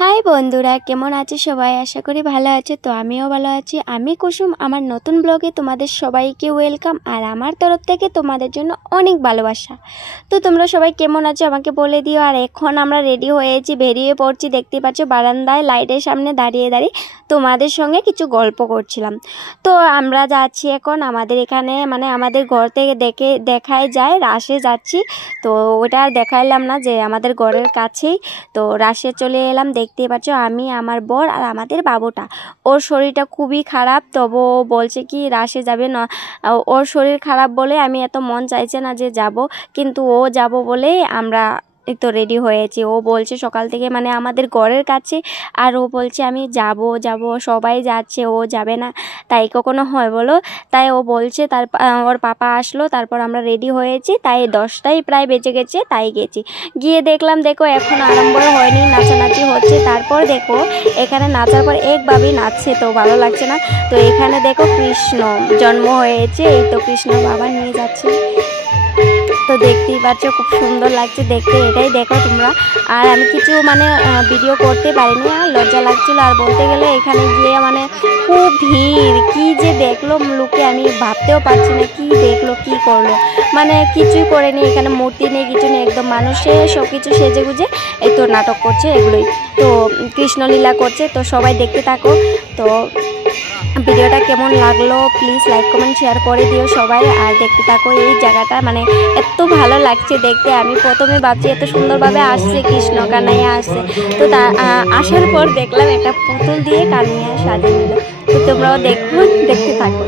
High বন্ধুরা, কেমন আছো সবাই? আশা করি ভালো আছো। তো আমিও ভালো আছি। আমি কুসুম, আমার নতুন ব্লগে তোমাদের সবাইকে ওয়েলকাম। আর আমার তরফ থেকে তোমাদের জন্য অনেক ভালোবাসা। তো তোমরা সবাই কেমন আছো আমাকে বলে দিও। আর এখন আমরা রেডি হয়েছি, বেরিয়ে পড়ছি। দেখতে পাচ্ছ বারান্দায় লাইটের সামনে দাঁড়িয়ে দাঁড়িয়ে তোমাদের সঙ্গে কিছু গল্প করছিলাম। তো আমরা যাচ্ছি এখন আমাদের এখানে, মানে আমাদের ঘর থেকে দেখাই যায় রাশে যাচ্ছি। তো ওটা আর দেখাইলাম না, যে আমাদের ঘরের কাছেই। তো রাশে চলে এলাম। দেখতে পাচ্ছ আমি, আমার বর আর আমাদের বাবুটা। ওর শরীরটা খুবই খারাপ, তবু ও বলছে কি রাশে যাবে না। ওর শরীর খারাপ বলে আমি এত মন চাইছে না যে যাব, কিন্তু ও যাব বলেই আমরা তো রেডি হয়েছি। ও বলছে সকাল থেকে, মানে আমাদের ঘরের কাছে, আর ও বলছে আমি যাব, সবাই যাচ্ছে, ও যাবে না। তাই কখনো হয় বলো? তাই ও বলছে। ওর পাপা আসলো, তারপর আমরা রেডি হয়েছি। তাই 10টাই প্রায় বেজে গেছে। তাই গেছি, গিয়ে দেখলাম, দেখো এখন আরম্ভ হয়নি, নাচানাচি হচ্ছে। তারপর দেখো এখানে নাচার পর এক ভাবি নাচছে, তো ভালো লাগছে না। তো এখানে দেখো কৃষ্ণ জন্ম হয়েছে, এই তো কৃষ্ণ বাবা নিয়ে যাচ্ছে। তো দেখতেই পাচ্ছ খুব সুন্দর লাগছে দেখতে, এটাই দেখো তোমরা। আর আমি কিছু মানে ভিডিও করতে পারিনি, আর লজ্জা লাগছিল। আর বলতে গেলে এখানে গিয়ে মানে খুব ভিড়, কি যে দেখলো লোকে আমি ভাবতেও পারছি না, কি দেখলো কি করলো। মানে কিছুই করেনি, এখানে মূর্তি নেই, কিছু নেই, একদম মানুষে সব কিছু সেজে গুজে এই তো নাটক করছে, এগুলোই তো কৃষ্ণলীলা করছে। তো সবাই দেখতে থাকো। তো ভিডিওটা কেমন লাগলো প্লিজ লাইক কমেন্ট শেয়ার করে দিও সবাই। আর দেখতে থাকো, এই জায়গাটা মানে এত ভালো লাগছে দেখতে। আমি প্রথমে ভাবছি এত সুন্দরভাবে আসছে, কৃষ্ণ কানাইয়া আসছে। তো আসার পর দেখলাম একটা পুতুল দিয়ে কানাইয়া সাজিয়ে নিল। তো তোমরাও দেখতে থাকো।